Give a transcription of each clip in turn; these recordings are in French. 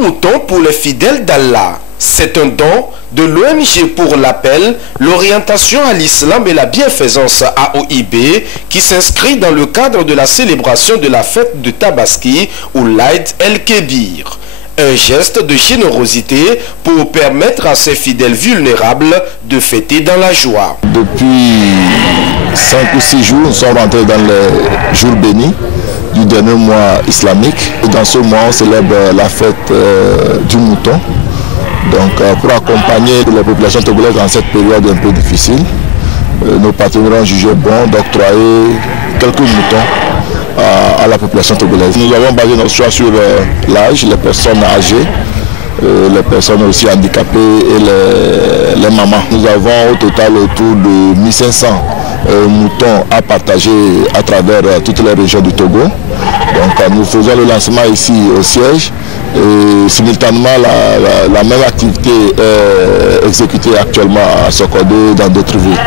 mouton pour les fidèles d'Allah. C'est un don de l'ONG pour l'appel, l'orientation à l'islam et la bienfaisance AOIB qui s'inscrit dans le cadre de la célébration de la fête de Tabaski ou l'Aïd el-Kébir. Un geste de générosité pour permettre à ces fidèles vulnérables de fêter dans la joie. Depuis 5 ou 6 jours, nous sommes rentrés dans les jours bénis du dernier mois islamique. Et dans ce mois, on célèbre la fête du mouton. Donc, pour accompagner les populations togolaises dans cette période un peu difficile, nos partenaires ont jugé bon d'octroyer quelques moutons à la population togolaise. Nous avons basé notre choix sur l'âge, les personnes âgées, les personnes aussi handicapées et les mamans. Nous avons au total autour de 1500 moutons à partager à travers toutes les régions du Togo. Donc nous faisons le lancement ici au siège et simultanément la même activité est exécutée actuellement à Sokodé dans d'autres villes.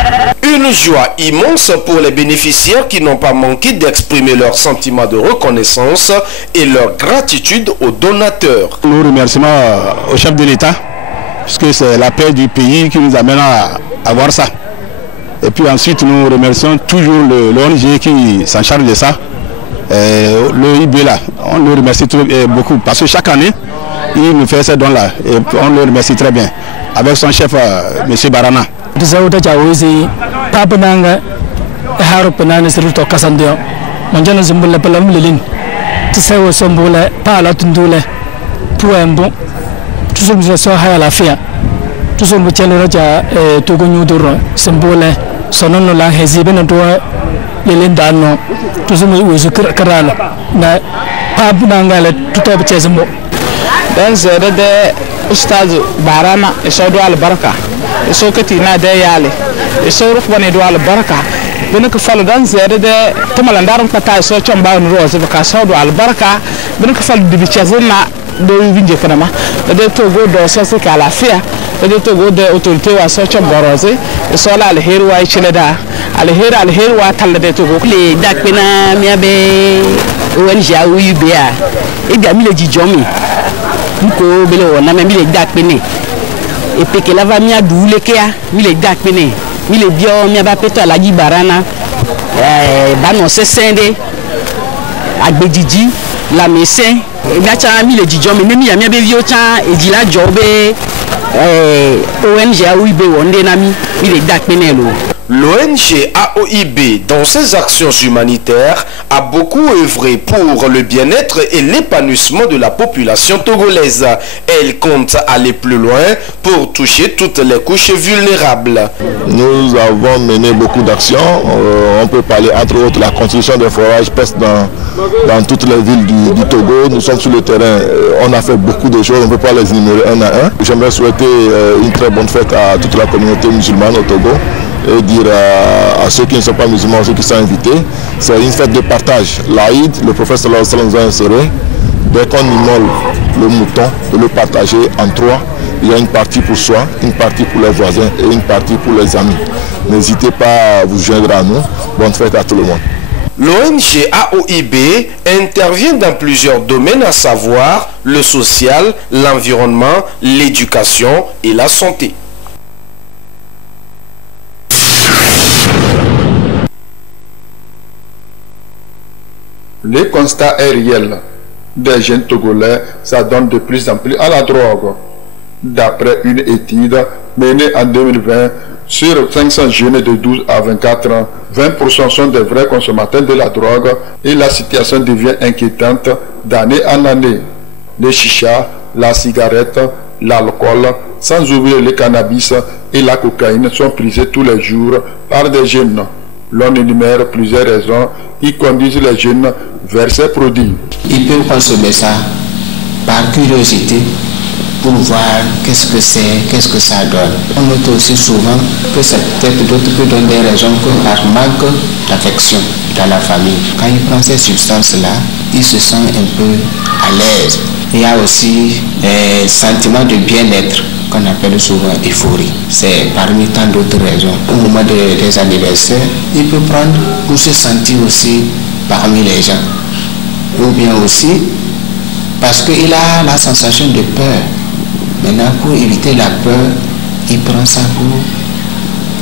Une joie immense pour les bénéficiaires qui n'ont pas manqué d'exprimer leur sentiment de reconnaissance et leur gratitude aux donateurs. Nous remercions au chef de l'État, puisque c'est la paix du pays qui nous amène à avoir ça. Et puis ensuite, nous remercions toujours l'ONG qui s'en charge de ça. Le IB là, on le remercie beaucoup parce que chaque année, il nous fait ces dons-là et on le remercie très bien. Avec son chef, M. Barana. Lelendano tuzumu uzu karala na pabnangala tutob chezmo dan zere de ustaz barana isadu al baraka isokati na de yale isoruk bane do al baraka binaka fal dan zere de tamalandarum kata so chamba no roze baka sadu al baraka binaka fal dibi chezna do vinje kanama de togo do so se kala fia de togo de autorité wa so chamba roze so la al heru wa chileda alheri wa talla de togo le dakpena miabe ONG AOIB e ga mi le jijomi nko bele wona mi le dakpene e peke lava mi adu lekea mi le dakpene mi le bio mi aba peto alaji barana ba no sesende agbejiji la mesen e ga cha mi le jijomi mi ya mi abe vio cha ejila jobe ONG AOIB wonde na mi le dakpene lo. L'ONG AOIB, dans ses actions humanitaires, a beaucoup œuvré pour le bien-être et l'épanouissement de la population togolaise. Elle compte aller plus loin pour toucher toutes les couches vulnérables. Nous avons mené beaucoup d'actions. On peut parler entre autres la construction des forages presque dans toutes les villes du Togo. Nous sommes sur le terrain. On a fait beaucoup de choses. On ne peut pas les énumérer un à un. J'aimerais souhaiter une très bonne fête à toute la communauté musulmane au Togo. Et dire à ceux qui ne sont pas musulmans, ceux qui sont invités, c'est une fête de partage. L'Aïd, le prophète sallallahu alayhi wa sallam nous a instauré, dès qu'on immole le mouton, de le partager en 3. Il y a une partie pour soi, une partie pour les voisins et une partie pour les amis. N'hésitez pas à vous joindre à nous. Bonne fête à tout le monde. L'ONG AOIB intervient dans plusieurs domaines, à savoir le social, l'environnement, l'éducation et la santé. Le constat est réel. Des jeunes Togolais s'adonnent de plus en plus à la drogue. D'après une étude menée en 2020, sur 500 jeunes de 12 à 24 ans, 20% sont des vrais consommateurs de la drogue et la situation devient inquiétante d'année en année. Les chichas, la cigarette, l'alcool, sans oublier le cannabis et la cocaïne sont prisés tous les jours par des jeunes. L'on énumère plusieurs raisons qui conduisent les jeunes vers ces produits. Ils peuvent consommer ça par curiosité pour voir qu'est-ce que c'est, qu'est-ce que ça donne. On note aussi souvent que c'est peut-être d'autres qui donnent des raisons que par manque d'affection dans la famille. Quand ils prennent ces substances-là, ils se sentent un peu à l'aise. Il y a aussi un sentiment de bien-être qu'on appelle souvent euphorie. C'est parmi tant d'autres raisons. Au moment des anniversaires, il peut prendre pour se sentir aussi parmi les gens. Ou bien aussi parce qu'il a la sensation de peur. Maintenant, pour éviter la peur, il prend ça pour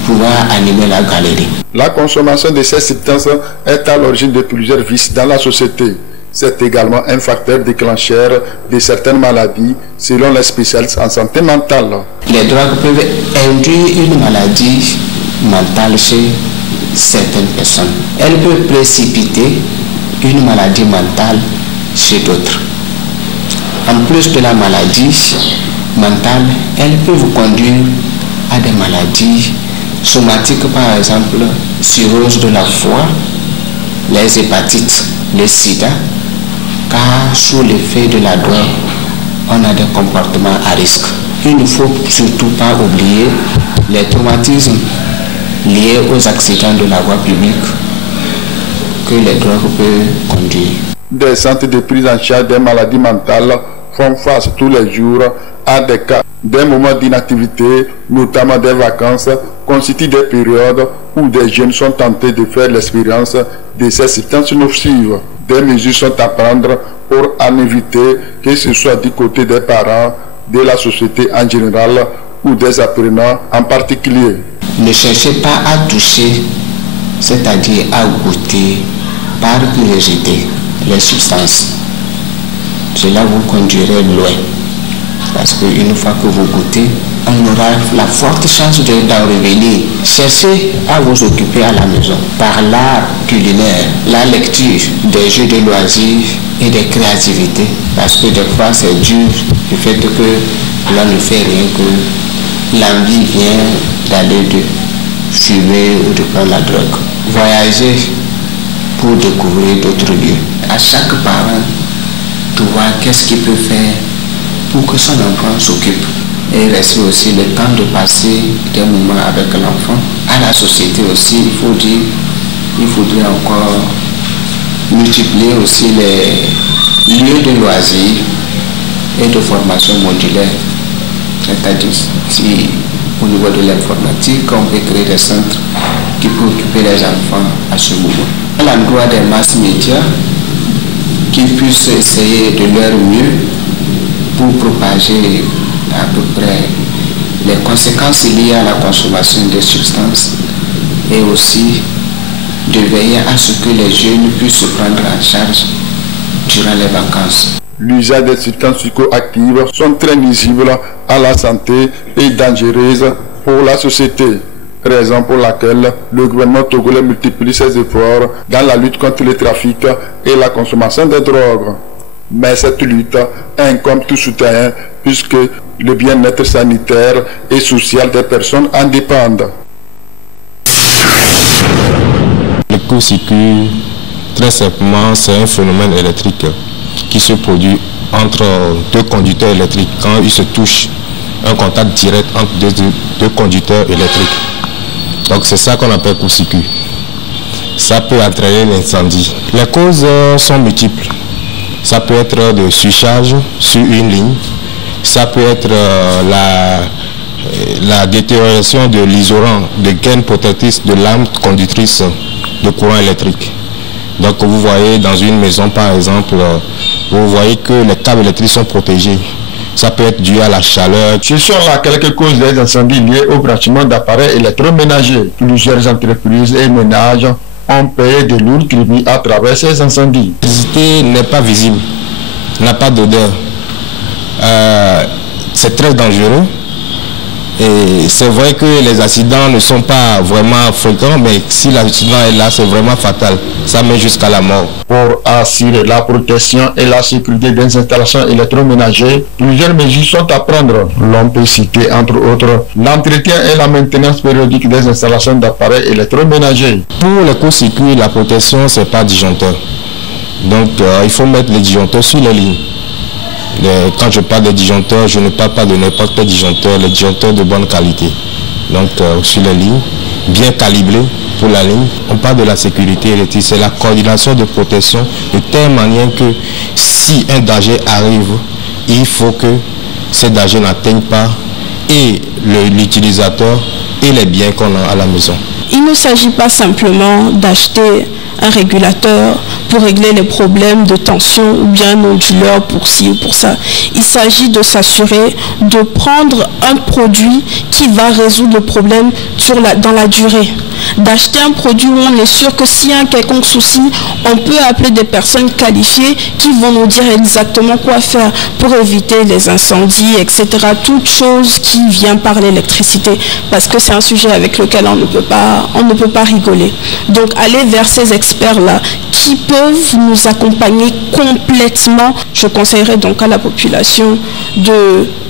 pouvoir animer la galerie. La consommation de ces substances est à l'origine de plusieurs vices dans la société. C'est également un facteur déclencheur de certaines maladies, selon les spécialistes en santé mentale. Les drogues peuvent induire une maladie mentale chez certaines personnes. Elles peuvent précipiter une maladie mentale chez d'autres. En plus de la maladie mentale, elles peuvent conduire à des maladies somatiques, par exemple, cirrhose de la foie, les hépatites, le sida, car sous l'effet de la drogue, on a des comportements à risque. Il ne faut surtout pas oublier les traumatismes liés aux accidents de la voie publique que les drogues peuvent conduire. Des centres de prise en charge des maladies mentales font face tous les jours à des cas. Des moments d'inactivité, notamment des vacances, constituent des périodes où des jeunes sont tentés de faire l'expérience de ces substances nocives. Des mesures sont à prendre pour en éviter, que ce soit du côté des parents, de la société en général ou des apprenants en particulier. Ne cherchez pas à toucher, c'est-à-dire à goûter par curiosité les substances. Cela vous conduirait loin. Parce qu'une fois que vous goûtez, on aura la forte chance d'en revenir. Cherchez à vous occuper à la maison par l'art culinaire, la lecture, des jeux de loisirs et des créativités. Parce que des fois c'est dur du fait que l'on ne fait rien, que l'envie vient d'aller de fumer ou de prendre la drogue. Voyager pour découvrir d'autres lieux. À chaque parent, de voir qu'est-ce qu'il peut faire pour que son enfant s'occupe. Et rester aussi le temps de passer des moments avec l'enfant. À la société aussi, il faudrait encore multiplier aussi les lieux de loisirs et de formation modulaire. C'est-à-dire, si au niveau de l'informatique, on peut créer des centres qui peuvent occuper les enfants à ce moment. À l'endroit des masses médias, qui puissent essayer de leur mieux pour propager à peu près les conséquences liées à la consommation des substances et aussi de veiller à ce que les jeunes puissent se prendre en charge durant les vacances. L'usage des substances psychoactives sont très nuisibles à la santé et dangereuses pour la société. Raison pour laquelle le gouvernement togolais multiplie ses efforts dans la lutte contre le trafic et la consommation de drogues. Mais cette lutte incombe tout citoyen puisque le bien-être sanitaire et social des personnes en dépendent. Le court-circuit, très simplement, c'est un phénomène électrique qui se produit entre deux conducteurs électriques quand ils se touchent, un contact direct entre deux conducteurs électriques. Donc c'est ça qu'on appelle court-circuit. Ça peut entraîner l'incendie. Les causes sont multiples. Ça peut être de surcharge sur une ligne. Ça peut être la détérioration de l'isolant, de gaines protectrices de lames conductrices de courant électrique. Donc vous voyez dans une maison par exemple, vous voyez que les câbles électriques sont protégés. Ça peut être dû à la chaleur. Ce sont là quelques causes des incendies liés au branchement d'appareils électroménagers. Plusieurs entreprises et ménages ont payé de lourds tributs à travers ces incendies. L'électricité n'est pas visible, n'a pas d'odeur. C'est très dangereux. Et c'est vrai que les accidents ne sont pas vraiment fréquents, mais si l'accident est là, c'est vraiment fatal. Ça met jusqu'à la mort. Pour assurer la protection et la sécurité des installations électroménagères, plusieurs mesures sont à prendre. L'on peut citer entre autres l'entretien et la maintenance périodique des installations d'appareils électroménagers. Pour les court-circuits, la protection, c'est pas disjoncteur. Donc il faut mettre les disjoncteurs sur les lignes. Quand je parle de disjoncteurs, je ne parle pas de n'importe quel disjoncteur, les disjoncteurs de bonne qualité. Donc sur les lignes, bien calibrés pour la ligne. On parle de la sécurité électrique, c'est la coordination de protection de telle manière que si un danger arrive, il faut que ce danger n'atteigne pas et l'utilisateur et les biens qu'on a à la maison. Il ne s'agit pas simplement d'acheter un régulateur pour régler les problèmes de tension ou bien nodulaire pour ci ou pour ça. Il s'agit de s'assurer de prendre un produit qui va résoudre le problème dans la durée. D'acheter un produit où on est sûr que s'il y a un quelconque souci, on peut appeler des personnes qualifiées qui vont nous dire exactement quoi faire pour éviter les incendies, etc. Toute chose qui vient par l'électricité, parce que c'est un sujet avec lequel on ne peut pas rigoler. Donc aller vers ces experts-là qui peuvent nous accompagner complètement. Je conseillerais donc à la population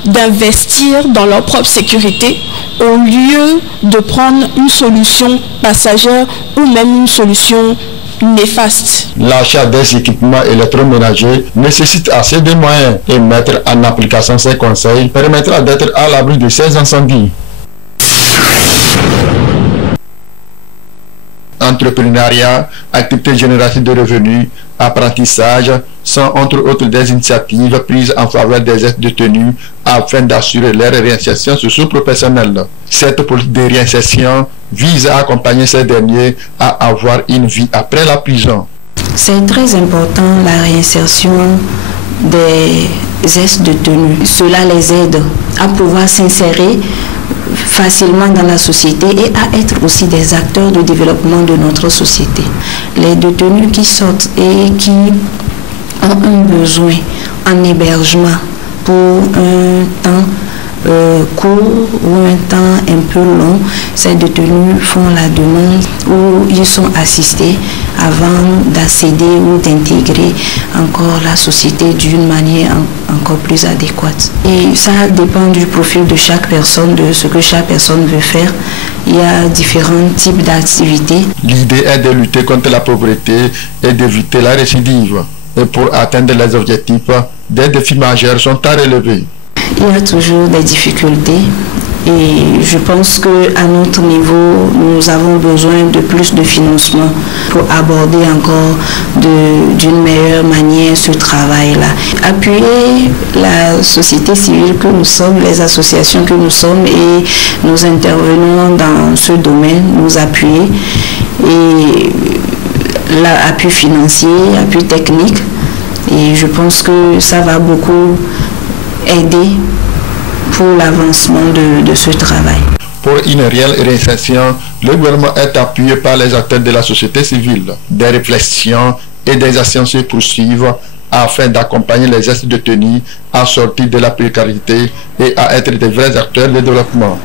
d'investir dans leur propre sécurité au lieu de prendre une solution passagère ou même une solution néfaste. L'achat des équipements électroménagers nécessite assez de moyens et mettre en application ces conseils permettra d'être à l'abri de ces incendies. Entrepreneuriat, activités génératrices de revenus, apprentissage sont entre autres des initiatives prises en faveur des ex-détenus afin d'assurer leur réinsertion socio-professionnelle. Cette politique de réinsertion vise à accompagner ces derniers à avoir une vie après la prison. C'est très important la réinsertion des ex-détenus. Cela les aide à pouvoir s'insérer facilement dans la société et à être aussi des acteurs de développement de notre société. Les détenus qui sortent et qui ont un besoin en hébergement pour un temps court ou un temps un peu long, ces détenus font la demande ou ils sont assistés avant d'accéder ou d'intégrer encore la société d'une manière encore plus adéquate. Et ça dépend du profil de chaque personne, de ce que chaque personne veut faire. Il y a différents types d'activités. L'idée est de lutter contre la pauvreté et d'éviter la récidive. Et pour atteindre les objectifs, des défis majeurs sont à relever. Il y a toujours des difficultés et je pense qu'à notre niveau, nous avons besoin de plus de financement pour aborder encore d'une meilleure manière ce travail-là. Appuyer la société civile que nous sommes, les associations que nous sommes et nous intervenons dans ce domaine, nous appuyer et l'appui financier, appui technique et je pense que ça va beaucoup aider pour l'avancement de ce travail. Pour une réelle réinsertion, le gouvernement est appuyé par les acteurs de la société civile. Des réflexions et des actions se poursuivent afin d'accompagner les ex-détenus à sortir de la précarité et à être des vrais acteurs de développement.